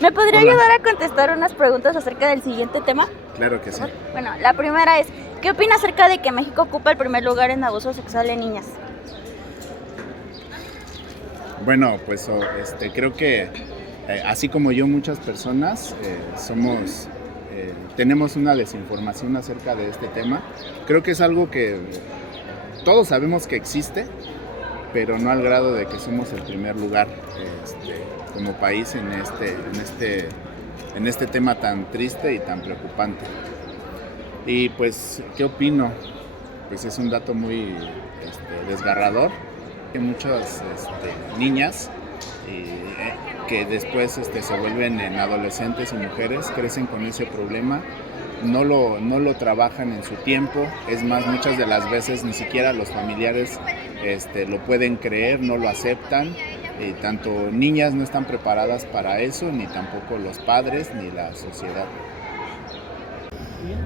¿Me podría Hola. ayudar a contestar unas preguntas acerca del siguiente tema? Claro que sí. Bueno, la primera es, ¿qué opina acerca de que México ocupa el primer lugar en abuso sexual en niñas? Bueno, pues creo que así como yo, muchas personas tenemos una desinformación acerca de este tema. Creo que es algo que todos sabemos que existe, pero no al grado de que somos el primer lugar como país en este tema tan triste y tan preocupante. Y pues, ¿qué opino? Pues es un dato muy desgarrador, que muchas niñas que después se vuelven en adolescentes y mujeres crecen con ese problema, no lo trabajan en su tiempo. Es más, muchas de las veces ni siquiera los familiares lo pueden creer, no lo aceptan. Tanto niñas no están preparadas para eso, ni tampoco los padres ni la sociedad.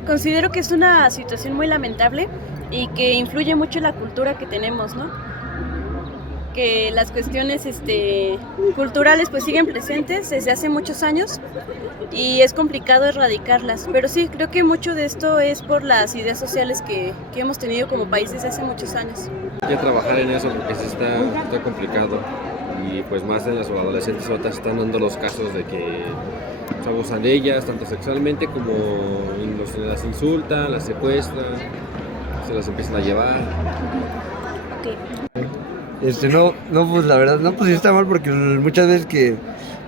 Considero que es una situación muy lamentable y que influye mucho en la cultura que tenemos, ¿no? Que las cuestiones culturales pues siguen presentes desde hace muchos años y es complicado erradicarlas, pero sí, creo que mucho de esto es por las ideas sociales que hemos tenido como país desde hace muchos años. Hay que trabajar en eso porque sí está complicado y pues más en las adolescentes ahorita se están dando los casos de que se abusan de ellas, tanto sexualmente como las insultan, las secuestran, se las empiezan a llevar. No, pues la verdad, no, pues sí está mal porque muchas veces que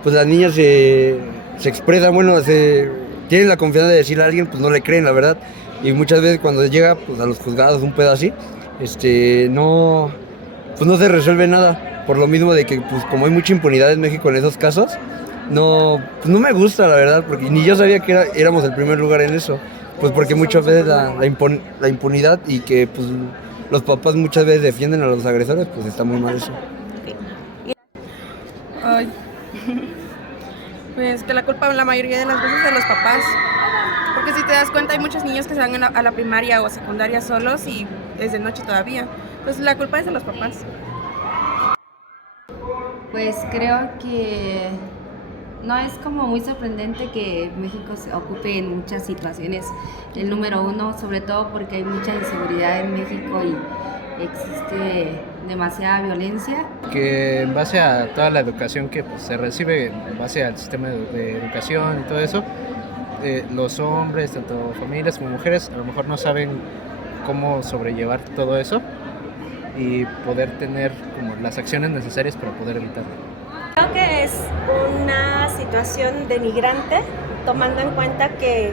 pues las niñas se expresan, bueno, tienen la confianza de decirle a alguien, pues no le creen, la verdad, y muchas veces cuando llega pues a los juzgados un pedo así, no, pues no se resuelve nada, por lo mismo de que pues como hay mucha impunidad en México en esos casos, no, pues no me gusta la verdad, porque ni yo sabía que éramos el primer lugar en eso, pues porque muchas veces la impunidad y que pues los papás muchas veces defienden a los agresores, pues está muy mal eso. Ay, pues que la culpa la mayoría de las veces de los papás, porque si te das cuenta hay muchos niños que se van a la primaria o secundaria solos y es de noche todavía, pues la culpa es de los papás. Pues creo que no es como muy sorprendente que México se ocupe en muchas situaciones el número uno, sobre todo porque hay mucha inseguridad en México y existe demasiada violencia. Que en base a toda la educación que pues, se recibe en base al sistema de educación y todo eso, los hombres, tanto familias como mujeres, a lo mejor no saben cómo sobrellevar todo eso y poder tener como las acciones necesarias para poder evitarlo. Creo que es una situación denigrante, tomando en cuenta que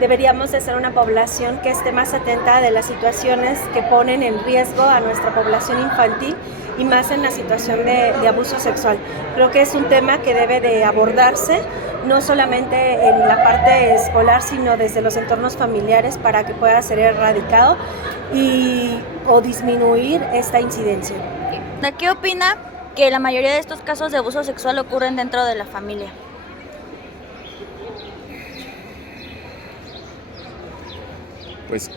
deberíamos de ser una población que esté más atenta de las situaciones que ponen en riesgo a nuestra población infantil y más en la situación de abuso sexual. Creo que es un tema que debe de abordarse no solamente en la parte escolar, sino desde los entornos familiares para que pueda ser erradicado o disminuir esta incidencia. ¿De qué opina que la mayoría de estos casos de abuso sexual ocurren dentro de la familia? Pues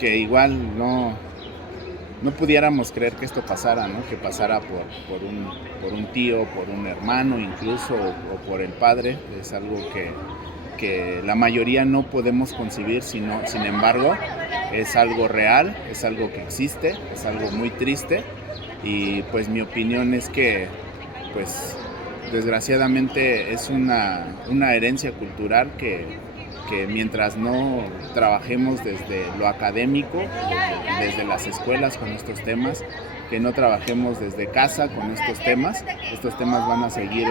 que igual no pudiéramos creer que esto pasara, ¿no? Que pasara por un tío, por un hermano incluso, o por el padre. Es algo que la mayoría no podemos concebir, sin embargo, es algo real, es algo que existe, es algo muy triste. Y pues mi opinión es que pues desgraciadamente es una herencia cultural que mientras no trabajemos desde lo académico, desde las escuelas con estos temas, que no trabajemos desde casa con estos temas van a seguir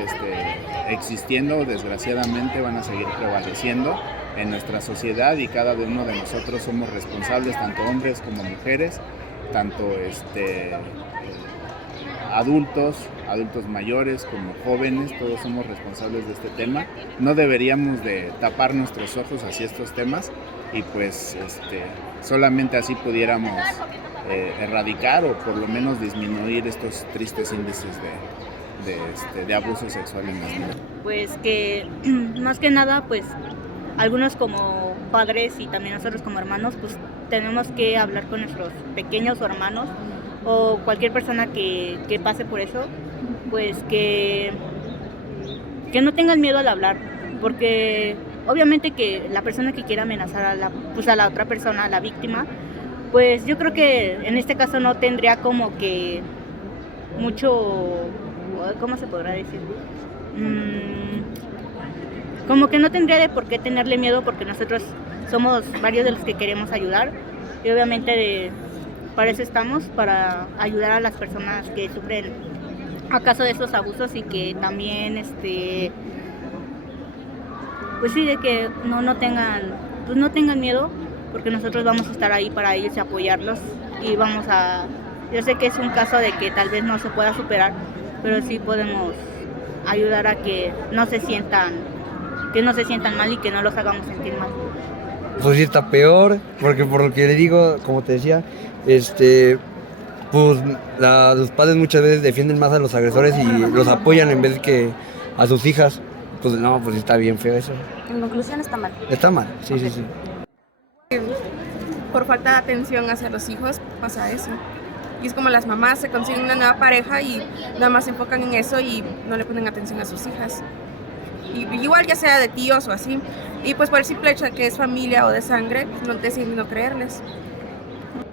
existiendo, desgraciadamente van a seguir prevaleciendo en nuestra sociedad y cada uno de nosotros somos responsables, tanto hombres como mujeres, tanto adultos mayores como jóvenes, todos somos responsables de este tema. No deberíamos de tapar nuestros ojos hacia estos temas y pues solamente así pudiéramos erradicar o por lo menos disminuir estos tristes índices de abuso sexual en las niñas. Pues que más que nada pues algunos como padres y también nosotros como hermanos pues tenemos que hablar con nuestros pequeños o hermanos o cualquier persona que pase por eso, pues que que no tengan miedo al hablar, porque obviamente que la persona que quiera amenazar a la otra persona, a la víctima, pues yo creo que en este caso no tendría como que mucho, ¿cómo se podrá decir? Como que no tendría de por qué tenerle miedo, porque nosotros somos varios de los que queremos ayudar y obviamente para eso estamos, para ayudar a las personas que sufren acaso de esos abusos y que también pues sí, de que no tengan miedo, porque nosotros vamos a estar ahí para ellos y apoyarlos y yo sé que es un caso de que tal vez no se pueda superar, pero sí podemos ayudar a que no se sientan mal y que no los hagamos sentir mal. Pues sí está peor, porque por lo que le digo, como te decía, pues los padres muchas veces defienden más a los agresores y los apoyan en vez que a sus hijas. Pues no, pues está bien feo eso. En conclusión está mal. Está mal, sí, sí, sí. Por falta de atención hacia los hijos pasa eso. Y es como las mamás se consiguen una nueva pareja y nada más se enfocan en eso y no le ponen atención a sus hijas. Y igual ya sea de tíos o así. Y pues por el simple hecho de que es familia o de sangre, pues no deciden no creerles.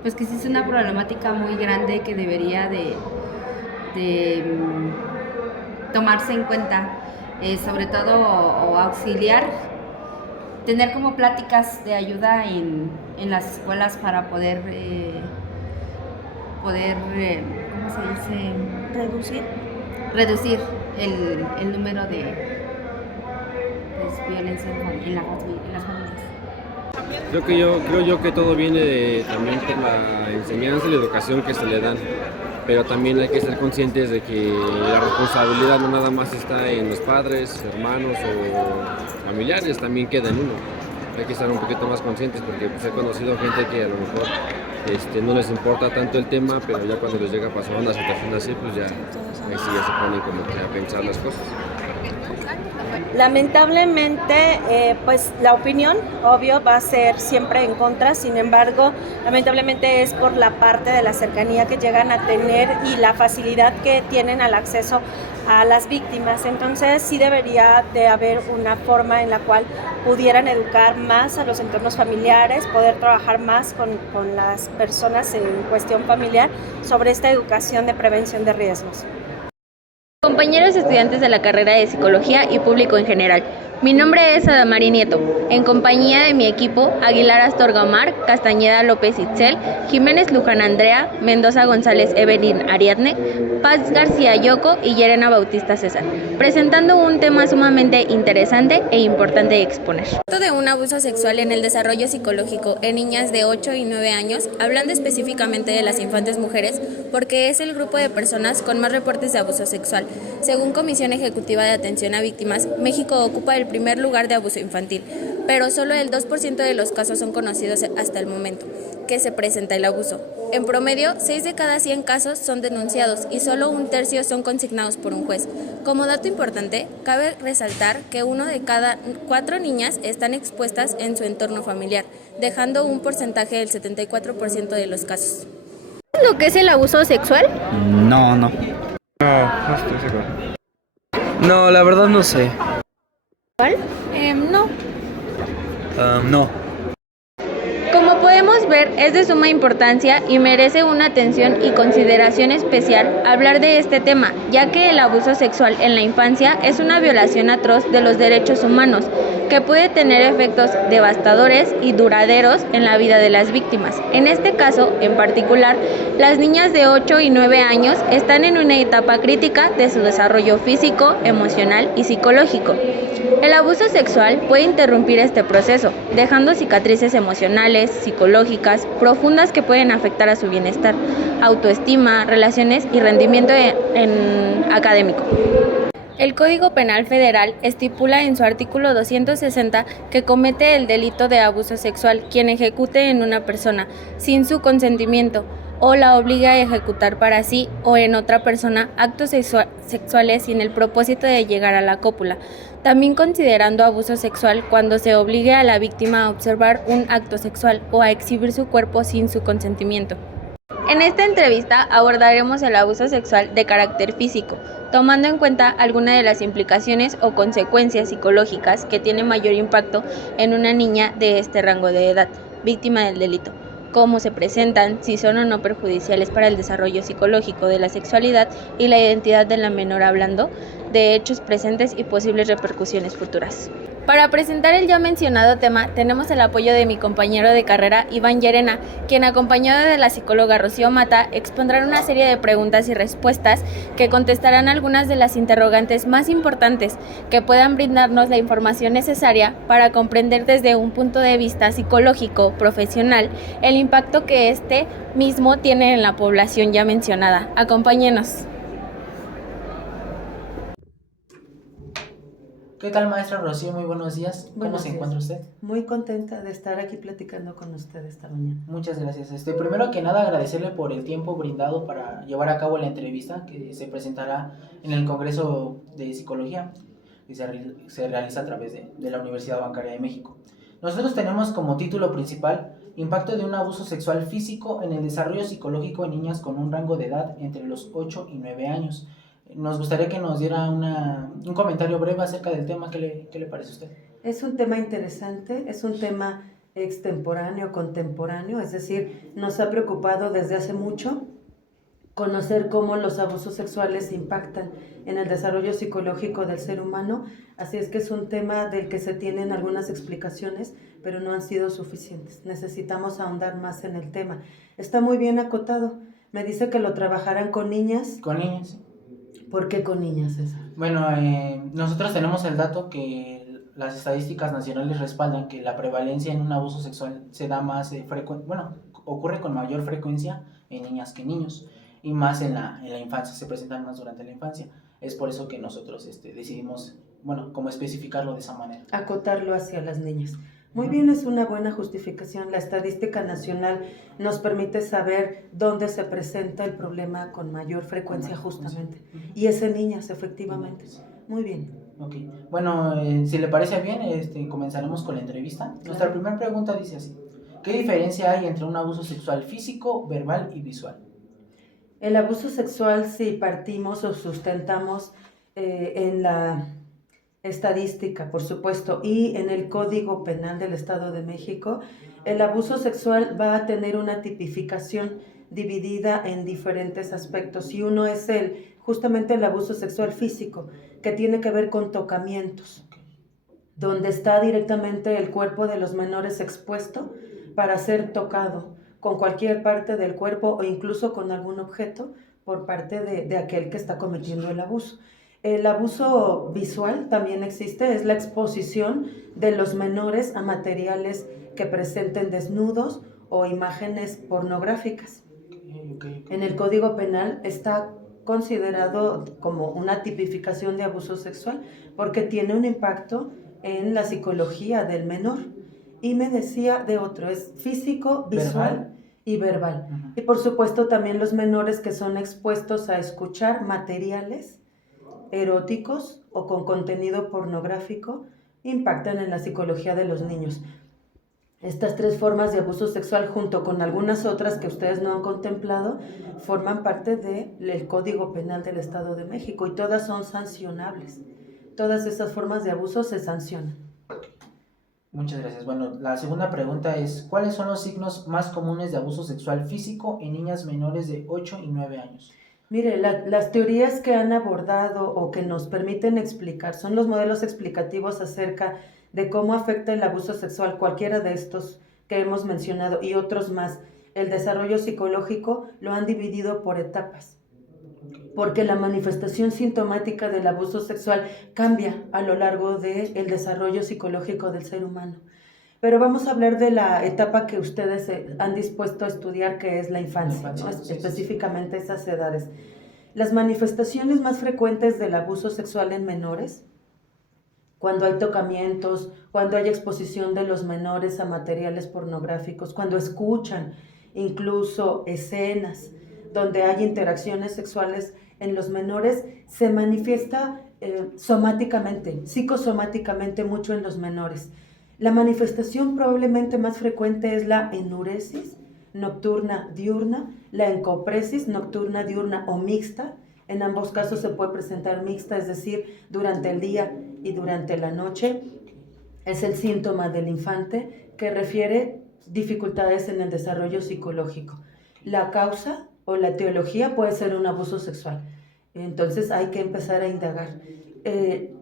Pues que sí es una problemática muy grande que debería de tomarse en cuenta, sobre todo o auxiliar, tener como pláticas de ayuda en las escuelas para poder ¿cómo se dice? Reducir el número de violencia en las familias. Creo yo que todo viene también por la enseñanza y la educación que se le dan, pero también hay que ser conscientes de que la responsabilidad no nada más está en los padres, hermanos o familiares, también queda en uno. Hay que estar un poquito más conscientes porque pues, he conocido gente que a lo mejor no les importa tanto el tema, pero ya cuando les llega a pasar una situación así, pues ya, ahí sí ya se ponen como que a pensar las cosas. Lamentablemente, pues la opinión, obvio, va a ser siempre en contra, sin embargo, lamentablemente es por la parte de la cercanía que llegan a tener y la facilidad que tienen al acceso a las víctimas. Entonces sí debería de haber una forma en la cual pudieran educar más a los entornos familiares, poder trabajar más con las personas en cuestión familiar sobre esta educación de prevención de riesgos. Compañeros estudiantes de la carrera de Psicología y público en general. Mi nombre es Adamari Nieto, en compañía de mi equipo Aguilar Astorga Omar, Castañeda López Itzel, Jiménez Luján Andrea, Mendoza González Evelyn Ariadne, Paz García Yoko y Yerena Bautista César, presentando un tema sumamente interesante e importante de exponer. De un abuso sexual en el desarrollo psicológico en niñas de 8 y 9 años, hablando específicamente de las infantes mujeres, porque es el grupo de personas con más reportes de abuso sexual. Según Comisión Ejecutiva de Atención a Víctimas, México ocupa el primer lugar de abuso infantil, pero solo el 2% de los casos son conocidos hasta el momento que se presenta el abuso. En promedio, 6 de cada 100 casos son denunciados y solo un tercio son consignados por un juez. Como dato importante, cabe resaltar que 1 de cada 4 niñas están expuestas en su entorno familiar, dejando un porcentaje del 74% de los casos. ¿Sabes lo que es el abuso sexual? No estoy seguro. No, la verdad no sé. ¿Cuál? No. No. Como podemos ver, es de suma importancia y merece una atención y consideración especial hablar de este tema, ya que el abuso sexual en la infancia es una violación atroz de los derechos humanos, que puede tener efectos devastadores y duraderos en la vida de las víctimas. En este caso, en particular, las niñas de 8 y 9 años están en una etapa crítica de su desarrollo físico, emocional y psicológico. El abuso sexual puede interrumpir este proceso, dejando cicatrices emocionales, psicológicas, profundas que pueden afectar a su bienestar, autoestima, relaciones y rendimiento académico. El Código Penal Federal estipula en su artículo 260 que comete el delito de abuso sexual quien ejecute en una persona sin su consentimiento o la obliga a ejecutar para sí o en otra persona actos sexuales sin el propósito de llegar a la cópula, también considerando abuso sexual cuando se obligue a la víctima a observar un acto sexual o a exhibir su cuerpo sin su consentimiento. En esta entrevista abordaremos el abuso sexual de carácter físico, tomando en cuenta algunas de las implicaciones o consecuencias psicológicas que tiene mayor impacto en una niña de este rango de edad, víctima del delito, cómo se presentan, si son o no perjudiciales para el desarrollo psicológico de la sexualidad y la identidad de la menor, hablando de hechos presentes y posibles repercusiones futuras. Para presentar el ya mencionado tema, tenemos el apoyo de mi compañero de carrera, Iván Llerena, quien, acompañado de la psicóloga Rocío Mata, expondrán una serie de preguntas y respuestas que contestarán algunas de las interrogantes más importantes que puedan brindarnos la información necesaria para comprender desde un punto de vista psicológico, profesional, el impacto que este mismo tiene en la población ya mencionada. Acompáñenos. ¿Qué tal, maestra Rocío? Muy buenos días. ¿Cómo se encuentra usted? Muy contenta de estar aquí platicando con usted esta mañana. Muchas gracias. Primero que nada, agradecerle por el tiempo brindado para llevar a cabo la entrevista que se presentará en el Congreso de Psicología que se realiza a través de la Universidad Bancaria de México. Nosotros tenemos como título principal Impacto de un abuso sexual físico en el desarrollo psicológico en niñas con un rango de edad entre los 8 y 9 años. Nos gustaría que nos diera un comentario breve acerca del tema. ¿Qué le parece a usted? Es un tema interesante, es un tema extemporáneo, contemporáneo, es decir, nos ha preocupado desde hace mucho conocer cómo los abusos sexuales impactan en el desarrollo psicológico del ser humano, así es que es un tema del que se tienen algunas explicaciones, pero no han sido suficientes. Necesitamos ahondar más en el tema. Está muy bien acotado. Me dice que lo trabajarán con niñas. Con niñas, sí. ¿Por qué con niñas, César? Bueno, nosotros tenemos el dato que las estadísticas nacionales respaldan que la prevalencia en un abuso sexual se da más ocurre con mayor frecuencia en niñas que niños, y más en la infancia, se presentan más durante la infancia. Es por eso que nosotros decidimos, como especificarlo de esa manera. Acotarlo hacia las niñas. Muy bien, es una buena justificación. La estadística nacional nos permite saber dónde se presenta el problema con mayor frecuencia justamente. Y es en niñas, efectivamente. Muy bien. Ok. Bueno, si le parece bien, comenzaremos con la entrevista. Claro. Nuestra primera pregunta dice así. ¿Qué diferencia hay entre un abuso sexual físico, verbal y visual? El abuso sexual, si partimos o sustentamos en la estadística, por supuesto, y en el Código Penal del Estado de México, el abuso sexual va a tener una tipificación dividida en diferentes aspectos, y uno es justamente el abuso sexual físico, que tiene que ver con tocamientos, donde está directamente el cuerpo de los menores expuesto para ser tocado con cualquier parte del cuerpo o incluso con algún objeto por parte de aquel que está cometiendo el abuso. El abuso visual también existe, es la exposición de los menores a materiales que presenten desnudos o imágenes pornográficas. En el Código Penal está considerado como una tipificación de abuso sexual porque tiene un impacto en la psicología del menor. Y me decía de otro, es físico, visual y verbal. Uh-huh. Y por supuesto también los menores que son expuestos a escuchar materiales eróticos o con contenido pornográfico impactan en la psicología de los niños. Estas tres formas de abuso sexual, junto con algunas otras que ustedes no han contemplado, forman parte del Código Penal del Estado de México y todas son sancionables. Todas esas formas de abuso se sancionan. Muchas gracias. Bueno, la segunda pregunta es, ¿cuáles son los signos más comunes de abuso sexual físico en niñas menores de 8 y 9 años? Mire, las teorías que han abordado o que nos permiten explicar son los modelos explicativos acerca de cómo afecta el abuso sexual, cualquiera de estos que hemos mencionado y otros más. El desarrollo psicológico lo han dividido por etapas, porque la manifestación sintomática del abuso sexual cambia a lo largo del desarrollo psicológico del ser humano. Pero vamos a hablar de la etapa que ustedes han dispuesto a estudiar, que es la infancia, ¿no? Específicamente esas edades. Las manifestaciones más frecuentes del abuso sexual en menores, cuando hay tocamientos, cuando hay exposición de los menores a materiales pornográficos, cuando escuchan incluso escenas donde hay interacciones sexuales en los menores, se manifiesta somáticamente, psicosomáticamente mucho en los menores. La manifestación probablemente más frecuente es la enuresis, nocturna, diurna, la encopresis, nocturna, diurna o mixta. En ambos casos se puede presentar mixta, es decir, durante el día y durante la noche. Es el síntoma del infante que refiere dificultades en el desarrollo psicológico. La causa o la etiología puede ser un abuso sexual. Entonces hay que empezar a indagar.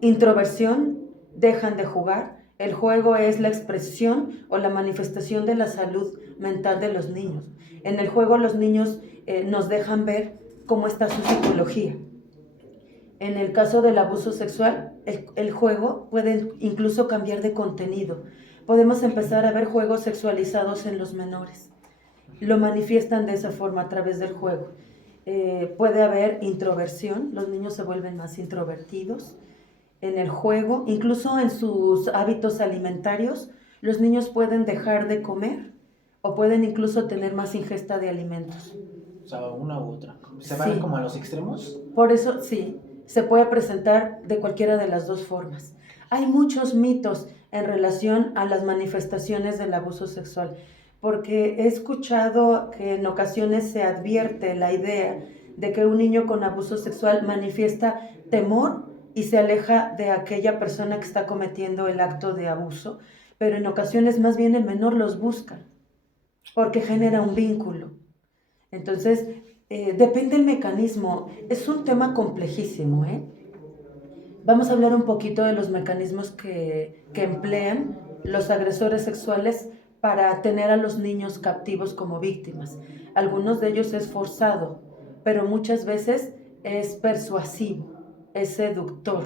Introversión, dejan de jugar. El juego es la expresión o la manifestación de la salud mental de los niños. En el juego los niños nos dejan ver cómo está su psicología. En el caso del abuso sexual, el juego puede incluso cambiar de contenido. Podemos empezar a ver juegos sexualizados en los menores. Lo manifiestan de esa forma a través del juego. Puede haber introversión, los niños se vuelven más introvertidos. En el juego, incluso en sus hábitos alimentarios, los niños pueden dejar de comer o pueden incluso tener más ingesta de alimentos. O sea, una u otra. ¿Se van como a los extremos? Por eso, sí, se puede presentar de cualquiera de las dos formas. Hay muchos mitos en relación a las manifestaciones del abuso sexual, porque he escuchado que en ocasiones se advierte la idea de que un niño con abuso sexual manifiesta temor y se aleja de aquella persona que está cometiendo el acto de abuso, pero en ocasiones más bien el menor los busca, porque genera un vínculo. Entonces, depende del mecanismo. Es un tema complejísimo, ¿eh? Vamos a hablar un poquito de los mecanismos que emplean los agresores sexuales para tener a los niños captivos como víctimas. Algunos de ellos es forzado, pero muchas veces es persuasivo, es seductor.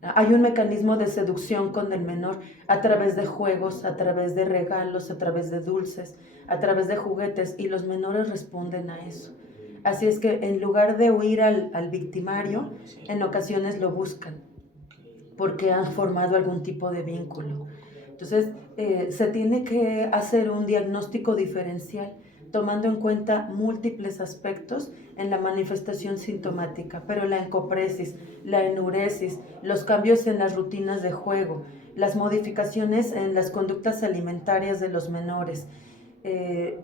Hay un mecanismo de seducción con el menor a través de juegos, a través de regalos, a través de dulces, a través de juguetes, y los menores responden a eso. Así es que en lugar de huir al victimario, en ocasiones lo buscan porque han formado algún tipo de vínculo. Entonces, se tiene que hacer un diagnóstico diferencial tomando en cuenta múltiples aspectos en la manifestación sintomática, pero la encopresis, la enuresis, los cambios en las rutinas de juego, las modificaciones en las conductas alimentarias de los menores,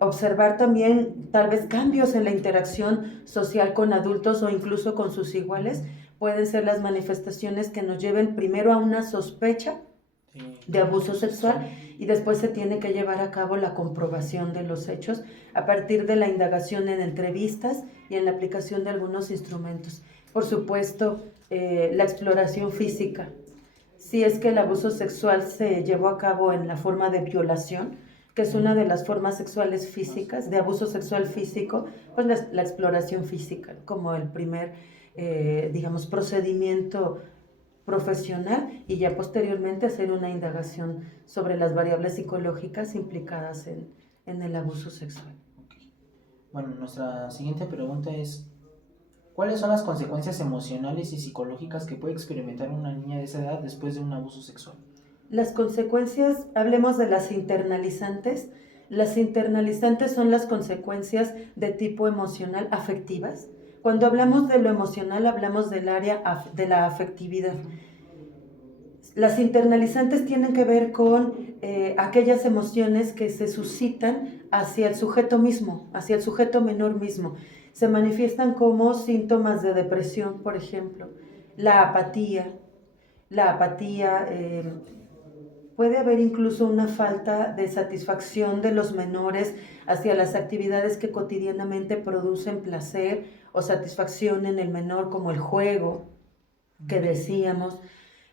observar también tal vez cambios en la interacción social con adultos o incluso con sus iguales, pueden ser las manifestaciones que nos lleven primero a una sospecha de abuso sexual y después se tiene que llevar a cabo la comprobación de los hechos a partir de la indagación en entrevistas y en la aplicación de algunos instrumentos. Por supuesto, la exploración física. Si es que el abuso sexual se llevó a cabo en la forma de violación, que es una de las formas sexuales físicas, de abuso sexual físico, pues la exploración física, como el primer, procedimiento profesional, y ya posteriormente hacer una indagación sobre las variables psicológicas implicadas en el abuso sexual. Bueno, nuestra siguiente pregunta es: ¿cuáles son las consecuencias emocionales y psicológicas que puede experimentar una niña de esa edad después de un abuso sexual? Las consecuencias, hablemos de las internalizantes. Las internalizantes son las consecuencias de tipo emocional afectivas. Cuando hablamos de lo emocional, hablamos del área de la afectividad. Las internalizantes tienen que ver con aquellas emociones que se suscitan hacia el sujeto mismo, hacia el sujeto menor mismo. Se manifiestan como síntomas de depresión, por ejemplo, la apatía. Puede haber incluso una falta de satisfacción de los menores hacia las actividades que cotidianamente producen placer o satisfacción en el menor, como el juego que decíamos.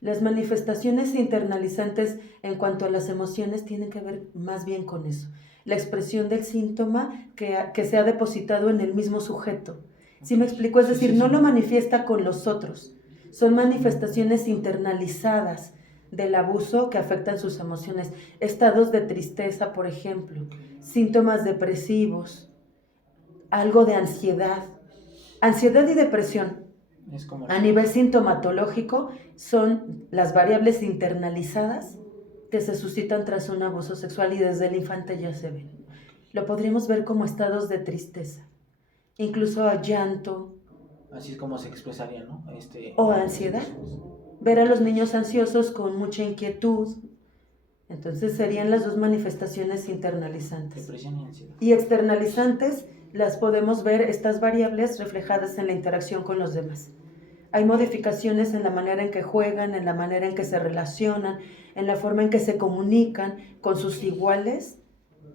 Las manifestaciones internalizantes en cuanto a las emociones tienen que ver más bien con eso. La expresión del síntoma que se ha depositado en el mismo sujeto. ¿Sí me explico? Es decir, no lo manifiesta con los otros. Son manifestaciones internalizadas del abuso que afectan sus emociones. Estados de tristeza, por ejemplo, síntomas depresivos, algo de ansiedad. Ansiedad y depresión, a nivel sintomatológico, son las variables internalizadas que se suscitan tras un abuso sexual y desde el infante ya se ven. Lo podríamos ver como estados de tristeza, incluso a llanto. Así es como se expresaría, ¿no? O ansiedad. Ver a los niños ansiosos con mucha inquietud, Entonces serían las dos manifestaciones internalizantes. Depresión y ansiedad. Y externalizantes las podemos ver, estas variables reflejadas en la interacción con los demás. Hay modificaciones en la manera en que juegan, en la manera en que se relacionan, en la forma en que se comunican con sus iguales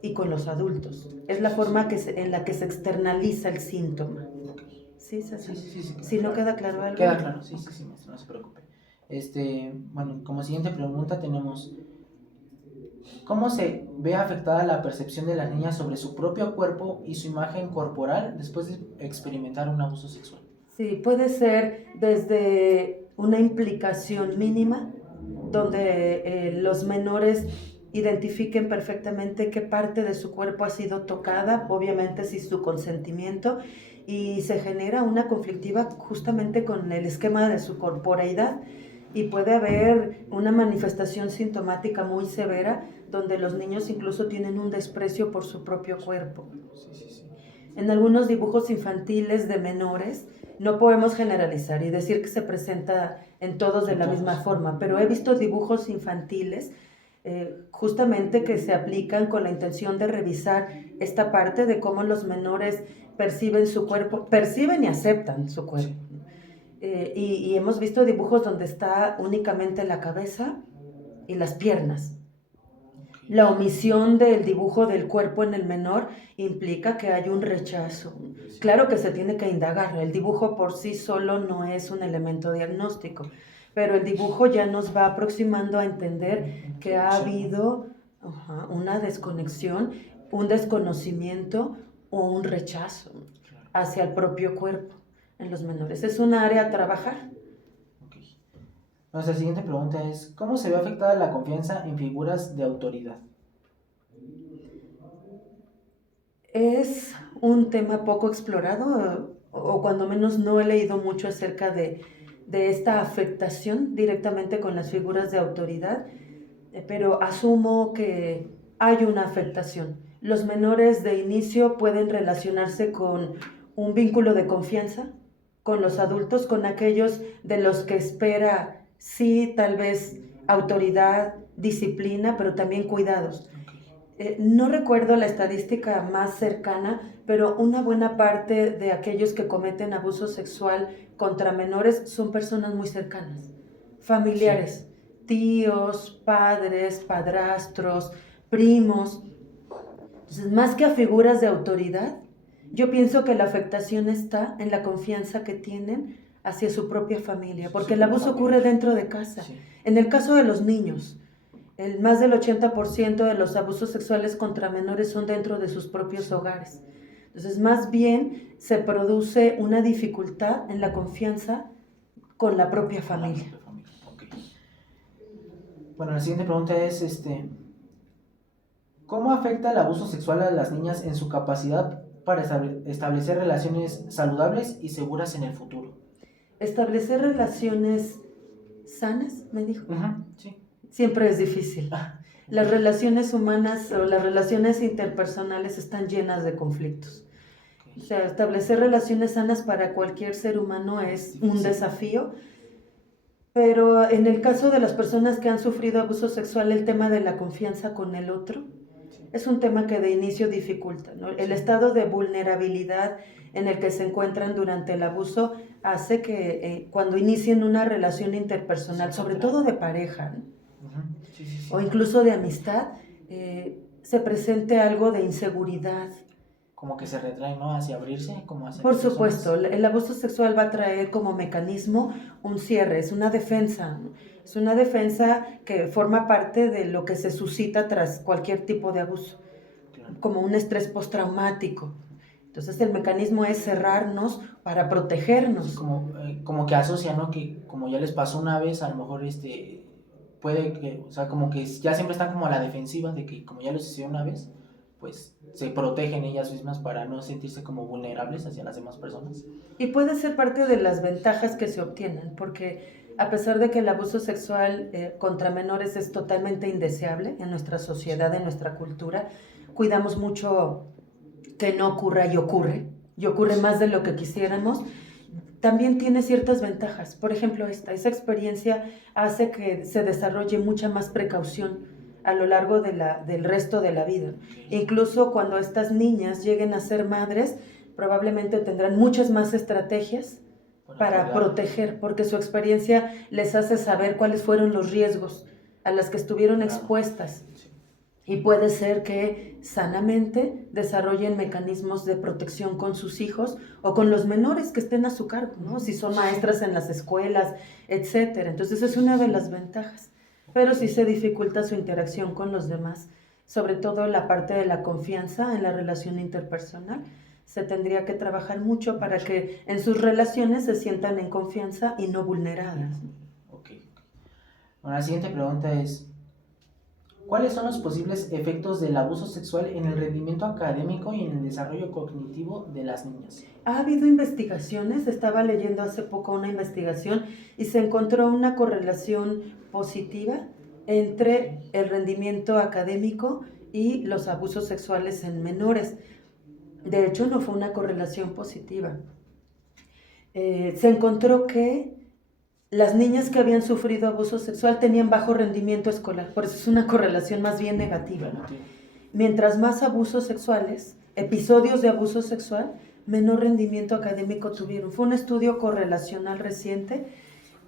y con los adultos. Es la forma en la que se externaliza el síntoma. ¿Sí, César? Sí, Si no queda claro algo. Queda claro, sí, maestra, no se preocupe. Bueno, como siguiente pregunta tenemos, ¿cómo se ve afectada la percepción de las niñas sobre su propio cuerpo y su imagen corporal después de experimentar un abuso sexual? Sí, puede ser desde una implicación mínima, donde los menores identifiquen perfectamente qué parte de su cuerpo ha sido tocada, obviamente sin su consentimiento, y se genera una conflictiva justamente con el esquema de su corporeidad, y puede haber una manifestación sintomática muy severa donde los niños incluso tienen un desprecio por su propio cuerpo. En algunos dibujos infantiles de menores, no podemos generalizar y decir que se presenta en todos de la misma forma, pero he visto dibujos infantiles justamente que se aplican con la intención de revisar esta parte de cómo los menores perciben su cuerpo, perciben y aceptan su cuerpo. Y hemos visto dibujos donde está únicamente la cabeza y las piernas. La omisión del dibujo del cuerpo en el menor implica que hay un rechazo. Claro que se tiene que indagar, el dibujo por sí solo no es un elemento diagnóstico, pero el dibujo ya nos va aproximando a entender que ha habido una desconexión, un desconocimiento o un rechazo hacia el propio cuerpo en los menores. Es un área a trabajar. Nuestra siguiente pregunta es, ¿cómo se ve afectada la confianza en figuras de autoridad? Es un tema poco explorado, o cuando menos no he leído mucho acerca de esta afectación directamente con las figuras de autoridad, pero asumo que hay una afectación. Los menores de inicio pueden relacionarse con un vínculo de confianza con los adultos, con aquellos de los que espera, sí, tal vez autoridad, disciplina, pero también cuidados. No recuerdo la estadística más cercana, pero una buena parte de aquellos que cometen abuso sexual contra menores son personas muy cercanas, familiares, tíos, padres, padrastros, primos. Entonces, más que a figuras de autoridad, yo pienso que la afectación está en la confianza que tienen hacia su propia familia, porque el abuso ocurre dentro de casa. En el caso de los niños, más del 80% de los abusos sexuales contra menores son dentro de sus propios hogares. Entonces, más bien se produce una dificultad en la confianza con la propia familia. Bueno, la siguiente pregunta es, ¿cómo afecta el abuso sexual a las niñas en su capacidad para establecer relaciones saludables y seguras en el futuro? Establecer relaciones sanas, me dijo. Sí. Siempre es difícil. Las relaciones humanas o las relaciones interpersonales están llenas de conflictos. O sea, establecer relaciones sanas para cualquier ser humano es un desafío, pero en el caso de las personas que han sufrido abuso sexual, el tema de la confianza con el otro es un tema que de inicio dificulta, ¿no? El estado de vulnerabilidad en el que se encuentran durante el abuso hace que cuando inicien una relación interpersonal, sobre todo de pareja, ¿no? O incluso de amistad, se presente algo de inseguridad. Como que se retrae, ¿no? Hacia abrirse, como hacia Por supuesto, el abuso sexual va a traer como mecanismo un cierre, es una defensa, ¿no? Es una defensa que forma parte de lo que se suscita tras cualquier tipo de abuso, como un estrés postraumático. Entonces el mecanismo es cerrarnos para protegernos. Como que asocia, ¿no? Que como ya les pasó una vez, a lo mejor puede que, o sea, como que ya siempre están como a la defensiva de que como ya lo sucedió una vez, pues se protegen ellas mismas para no sentirse como vulnerables hacia las demás personas. Y puede ser parte de las ventajas que se obtienen, porque a pesar de que el abuso sexual contra menores es totalmente indeseable en nuestra sociedad, en nuestra cultura, cuidamos mucho que no ocurra y ocurre más de lo que quisiéramos. También tiene ciertas ventajas. Por ejemplo, esa experiencia hace que se desarrolle mucha más precaución a lo largo del resto de la vida. Incluso cuando estas niñas lleguen a ser madres, probablemente tendrán muchas más estrategias para proteger, porque su experiencia les hace saber cuáles fueron los riesgos a los que estuvieron expuestas. Y puede ser que sanamente desarrollen mecanismos de protección con sus hijos o con los menores que estén a su cargo, ¿no? Si son maestras en las escuelas, etcétera. Entonces es una de las ventajas. Pero sí se dificulta su interacción con los demás, sobre todo la parte de la confianza en la relación interpersonal. Se tendría que trabajar mucho para que en sus relaciones se sientan en confianza y no vulneradas. Ok. Bueno, la siguiente pregunta es, ¿cuáles son los posibles efectos del abuso sexual en el rendimiento académico y en el desarrollo cognitivo de las niñas? Ha habido investigaciones, estaba leyendo hace poco una investigación y se encontró una correlación positiva entre el rendimiento académico y los abusos sexuales en menores. De hecho, no fue una correlación positiva. Se encontró que las niñas que habían sufrido abuso sexual tenían bajo rendimiento escolar, por eso es una correlación más bien negativa, ¿no? Mientras más abusos sexuales, episodios de abuso sexual, menor rendimiento académico tuvieron. Fue un estudio correlacional reciente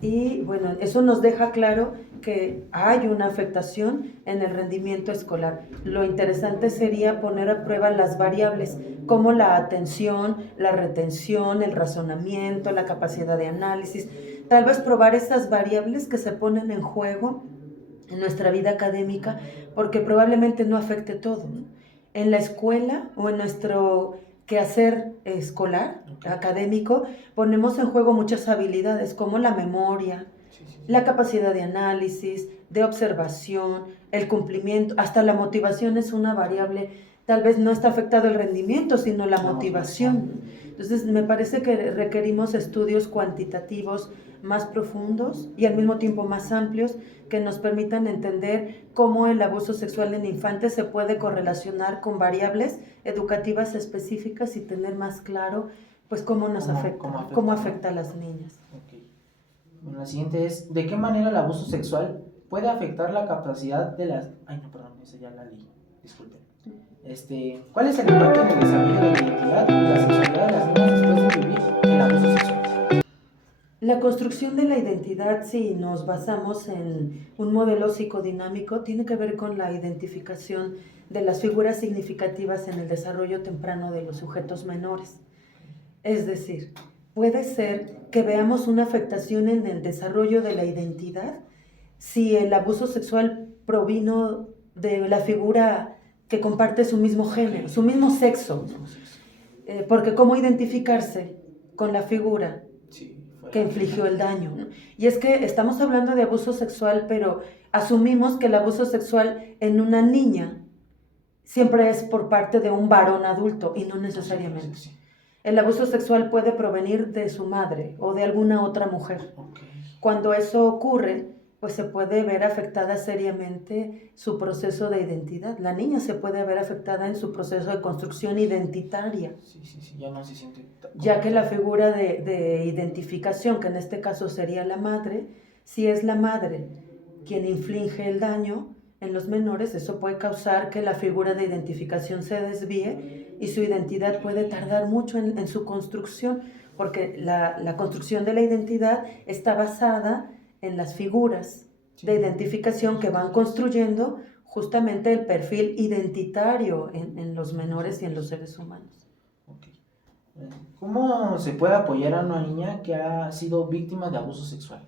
y bueno, eso nos deja claro que hay una afectación en el rendimiento escolar. Lo interesante sería poner a prueba las variables como la atención, la retención, el razonamiento, la capacidad de análisis. Tal vez probar esas variables que se ponen en juego en nuestra vida académica, porque probablemente no afecte todo, ¿no? En la escuela o en nuestro quehacer escolar, académico, ponemos en juego muchas habilidades como la memoria, la capacidad de análisis, de observación, el cumplimiento, hasta la motivación es una variable. Tal vez no está afectado el rendimiento, sino la motivación. Entonces, me parece que requerimos estudios cuantitativos más profundos y al mismo tiempo más amplios que nos permitan entender cómo el abuso sexual en infantes se puede correlacionar con variables educativas específicas y tener más claro pues cómo nos afecta, cómo afecta a las niñas. Okay. Bueno, la siguiente es, ¿de qué manera el abuso sexual puede afectar la capacidad de las... Ay, no, perdón, esa ya la leí, disculpen. ¿Cuál es el impacto en el desarrollo de la identidad y la sexualidad de las niñas después de vivir el abuso sexual? La construcción de la identidad, si nos basamos en un modelo psicodinámico, tiene que ver con la identificación de las figuras significativas en el desarrollo temprano de los sujetos menores. Es decir, puede ser que veamos una afectación en el desarrollo de la identidad si el abuso sexual provino de la figura que comparte su mismo género, su mismo sexo. Porque ¿cómo identificarse con la figura que infligió el daño? Y es que estamos hablando de abuso sexual, pero asumimos que el abuso sexual en una niña siempre es por parte de un varón adulto y no necesariamente. El abuso sexual puede provenir de su madre o de alguna otra mujer. Cuando eso ocurre, pues se puede ver afectada seriamente su proceso de identidad. La niña se puede ver afectada en su proceso de construcción identitaria. Ya no se siente... Ya que la figura de identificación, que en este caso sería la madre, si es la madre quien inflige el daño en los menores, eso puede causar que la figura de identificación se desvíe y su identidad puede tardar mucho en su construcción, porque la construcción de la identidad está basada en las figuras de identificación que van construyendo justamente el perfil identitario en los menores y en los seres humanos. ¿Cómo se puede apoyar a una niña que ha sido víctima de abuso sexual?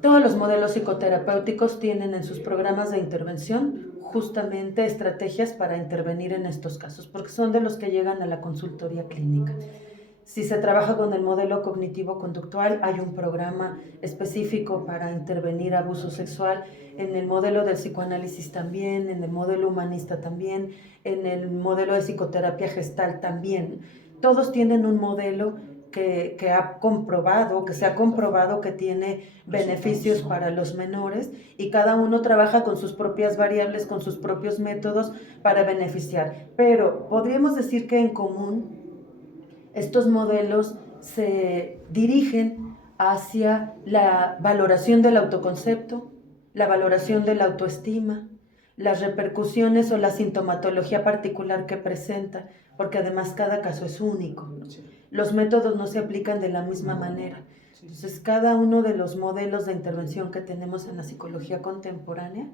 Todos los modelos psicoterapéuticos tienen en sus programas de intervención justamente estrategias para intervenir en estos casos, porque son de los que llegan a la consultoría clínica. Si se trabaja con el modelo cognitivo-conductual, hay un programa específico para intervenir abuso sexual. En el modelo del psicoanálisis también, en el modelo humanista también, en el modelo de psicoterapia gestal también. Todos tienen un modelo que se ha comprobado que tiene beneficios para los menores y cada uno trabaja con sus propias variables, con sus propios métodos para beneficiar. Pero podríamos decir que en común estos modelos se dirigen hacia la valoración del autoconcepto, la valoración de la autoestima, las repercusiones o la sintomatología particular que presenta, porque además cada caso es único. Los métodos no se aplican de la misma manera. Entonces, cada uno de los modelos de intervención que tenemos en la psicología contemporánea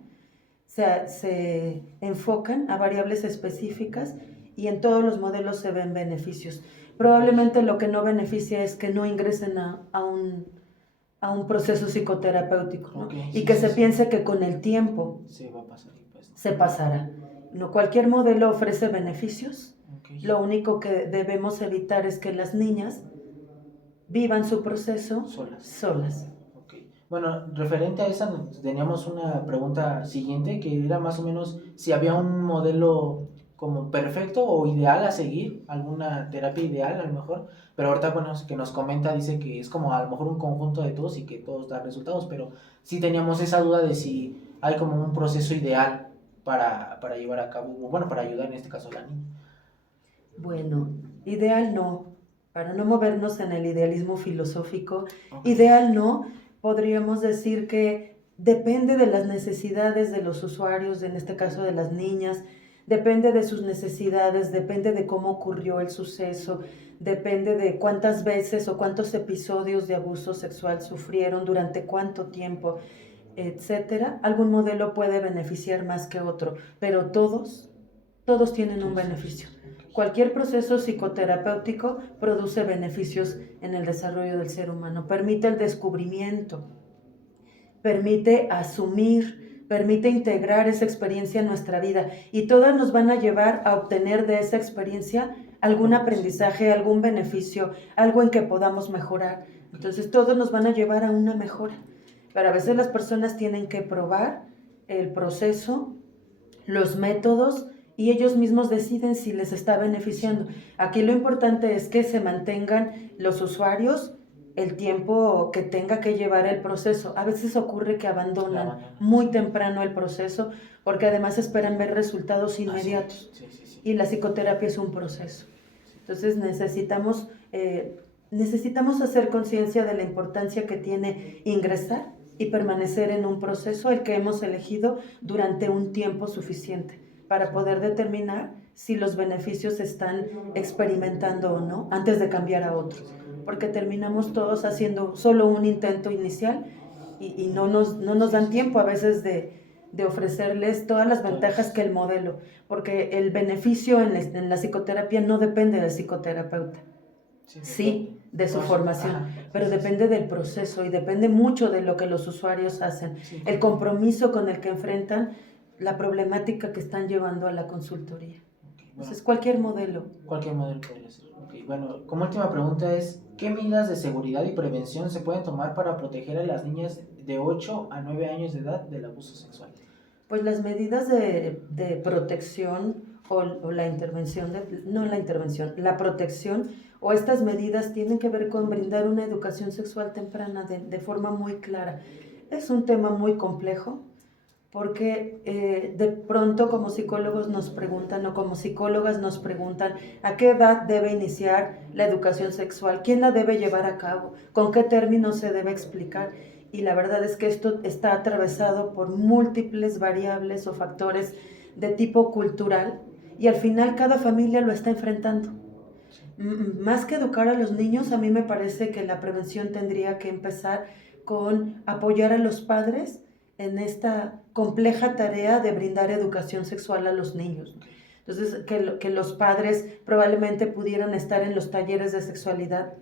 se enfocan a variables específicas y en todos los modelos se ven beneficios. Probablemente lo que no beneficia es que no ingresen a un proceso psicoterapéutico, ¿no? Y que se piense que con el tiempo se pasará. No, cualquier modelo ofrece beneficios. Lo único que debemos evitar es que las niñas vivan su proceso solas. Bueno, referente a esa, teníamos una pregunta siguiente que era más o menos si había un modelo como perfecto o ideal a seguir, alguna terapia ideal a lo mejor, pero ahorita bueno, que nos comenta, dice que es como a lo mejor un conjunto de todos y que todos dan resultados, pero sí teníamos esa duda de si hay como un proceso ideal para llevar a cabo, bueno, para ayudar en este caso a la niña. Bueno, ideal no, para no movernos en el idealismo filosófico, ideal no, podríamos decir que depende de las necesidades de los usuarios, en este caso de las niñas, depende de sus necesidades, depende de cómo ocurrió el suceso, depende de cuántas veces o cuántos episodios de abuso sexual sufrieron, durante cuánto tiempo, etcétera. Algún modelo puede beneficiar más que otro, pero todos tienen un beneficio. Cualquier proceso psicoterapéutico produce beneficios en el desarrollo del ser humano, permite el descubrimiento, permite asumir, permite integrar esa experiencia en nuestra vida y todas nos van a llevar a obtener de esa experiencia algún aprendizaje, algún beneficio, algo en que podamos mejorar. Entonces todos nos van a llevar a una mejora, pero a veces las personas tienen que probar el proceso, los métodos, y ellos mismos deciden si les está beneficiando. Aquí lo importante es que se mantengan los usuarios el tiempo que tenga que llevar el proceso. A veces ocurre que abandonan muy temprano el proceso porque además esperan ver resultados inmediatos. Y la psicoterapia es un proceso. Entonces necesitamos hacer conciencia de la importancia que tiene ingresar y permanecer en un proceso el que hemos elegido durante un tiempo suficiente para poder determinar si los beneficios se están experimentando o no antes de cambiar a otro, porque terminamos todos haciendo solo un intento inicial y no nos dan tiempo a veces de ofrecerles todas las ventajas que el modelo, porque el beneficio en la psicoterapia no depende del psicoterapeuta, sí, de su formación, pero depende del proceso y depende mucho de lo que los usuarios hacen, el compromiso con el que enfrentan la problemática que están llevando a la consultoría. Entonces, cualquier modelo. Cualquier modelo podría ser. Bueno, como última pregunta es, ¿qué medidas de seguridad y prevención se pueden tomar para proteger a las niñas de 8 a 9 años de edad del abuso sexual? Pues las medidas de protección o la intervención, la protección o estas medidas tienen que ver con brindar una educación sexual temprana de forma muy clara. Es un tema muy complejo, porque de pronto como psicólogos nos preguntan o como psicólogas nos preguntan a qué edad debe iniciar la educación sexual, quién la debe llevar a cabo, con qué términos se debe explicar. Y la verdad es que esto está atravesado por múltiples variables o factores de tipo cultural y al final cada familia lo está enfrentando. Más que educar a los niños, a mí me parece que la prevención tendría que empezar con apoyar a los padres en esta compleja tarea de brindar educación sexual a los niños. Entonces, que los padres probablemente pudieran estar en los talleres de sexualidad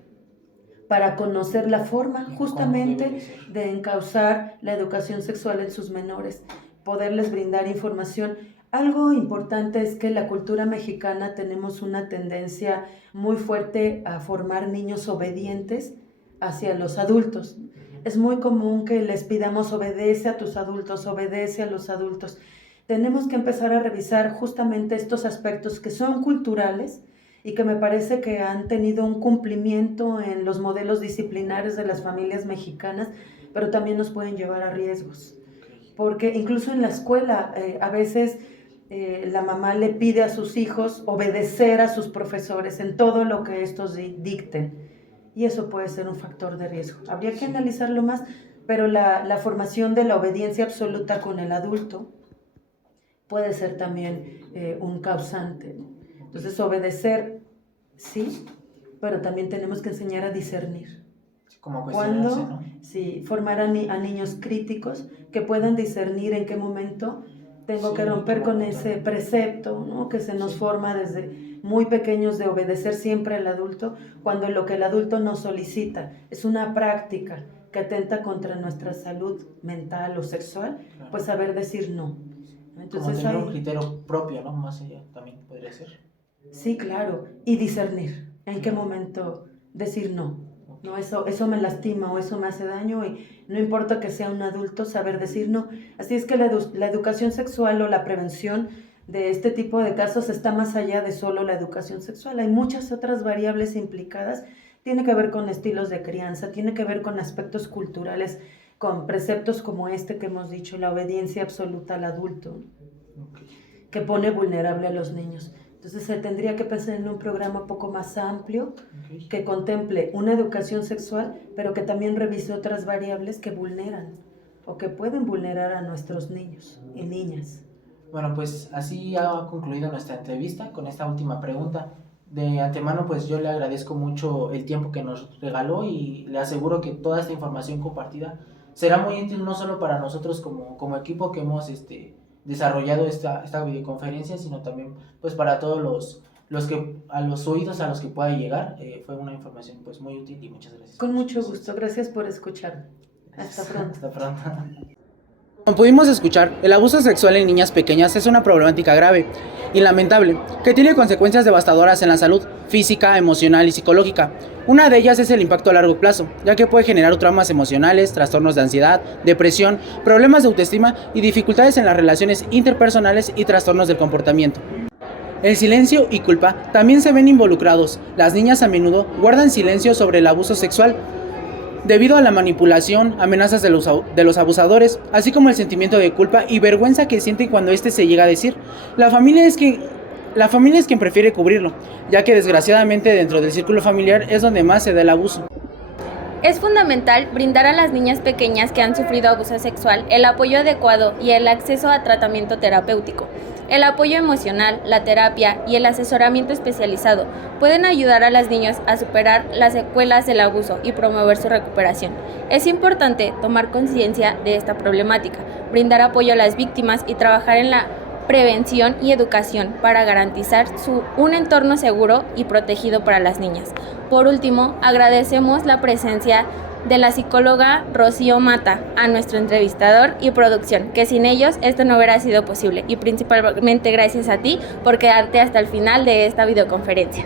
para conocer la forma justamente de encauzar la educación sexual en sus menores, poderles brindar información. Algo importante es que la cultura mexicana tenemos una tendencia muy fuerte a formar niños obedientes hacia los adultos. Es muy común que les pidamos obedece a tus adultos, obedece a los adultos. Tenemos que empezar a revisar justamente estos aspectos que son culturales y que me parece que han tenido un cumplimiento en los modelos disciplinares de las familias mexicanas, pero también nos pueden llevar a riesgos. Porque incluso en la escuela a veces la mamá le pide a sus hijos obedecer a sus profesores en todo lo que estos dicten. Y eso puede ser un factor de riesgo. Habría que analizarlo más. pero la formación de la obediencia absoluta con el adulto puede ser también un causante, ¿no? Entonces, obedecer, sí, pero también tenemos que enseñar a discernir. Como cuestionarse, ¿Cuándo? ¿no? Sí, formar a niños críticos que puedan discernir en qué momento tengo que romper con ese precepto, ¿no? Que se nos forma desde muy pequeños de obedecer siempre al adulto, cuando lo que el adulto nos solicita es una práctica que atenta contra nuestra salud mental o sexual, Claro. pues saber decir no. Como Entonces tener hay, un criterio propio, ¿no? Más allá también podría ser. sí, claro, y discernir en qué momento decir no. No, eso me lastima o eso me hace daño, y no importa que sea un adulto, saber decir no. Así es que la educación sexual o la prevención de este tipo de casos está más allá de solo la educación sexual. Hay muchas otras variables implicadas. Tiene que ver con estilos de crianza, tiene que ver con aspectos culturales, con preceptos como este que hemos dicho, la obediencia absoluta al adulto, que pone vulnerable a los niños. Entonces se tendría que pensar en un programa un poco más amplio, que contemple una educación sexual, pero que también revise otras variables que vulneran o que pueden vulnerar a nuestros niños y niñas. Bueno, pues así ha concluido nuestra entrevista con esta última pregunta. De antemano, pues yo le agradezco mucho el tiempo que nos regaló y le aseguro que toda esta información compartida será muy útil no solo para nosotros como equipo que hemos desarrollado esta videoconferencia, sino también pues para todos los que a los oídos a los que pueda llegar. Fue una información pues muy útil y muchas gracias. Con mucho gusto, gracias por escucharme. Hasta pronto. Hasta pronto. Como pudimos escuchar, el abuso sexual en niñas pequeñas es una problemática grave y lamentable que tiene consecuencias devastadoras en la salud física, emocional y psicológica. Una de ellas es el impacto a largo plazo, ya que puede generar traumas emocionales, trastornos de ansiedad, depresión, problemas de autoestima y dificultades en las relaciones interpersonales y trastornos del comportamiento. El silencio y culpa también se ven involucrados. Las niñas a menudo guardan silencio sobre el abuso sexual, debido a la manipulación, amenazas de los abusadores, así como el sentimiento de culpa y vergüenza que sienten cuando éste se llega a decir. La familia es quien prefiere cubrirlo, ya que desgraciadamente dentro del círculo familiar es donde más se da el abuso. Es fundamental brindar a las niñas pequeñas que han sufrido abuso sexual el apoyo adecuado y el acceso a tratamiento terapéutico. El apoyo emocional, la terapia y el asesoramiento especializado pueden ayudar a las niñas a superar las secuelas del abuso y promover su recuperación. Es importante tomar conciencia de esta problemática, brindar apoyo a las víctimas y trabajar en la prevención y educación para garantizar un entorno seguro y protegido para las niñas. Por último, agradecemos la presencia de la psicóloga Rocío Mata, a nuestro entrevistador y producción, que sin ellos esto no hubiera sido posible, y principalmente gracias a ti por quedarte hasta el final de esta videoconferencia.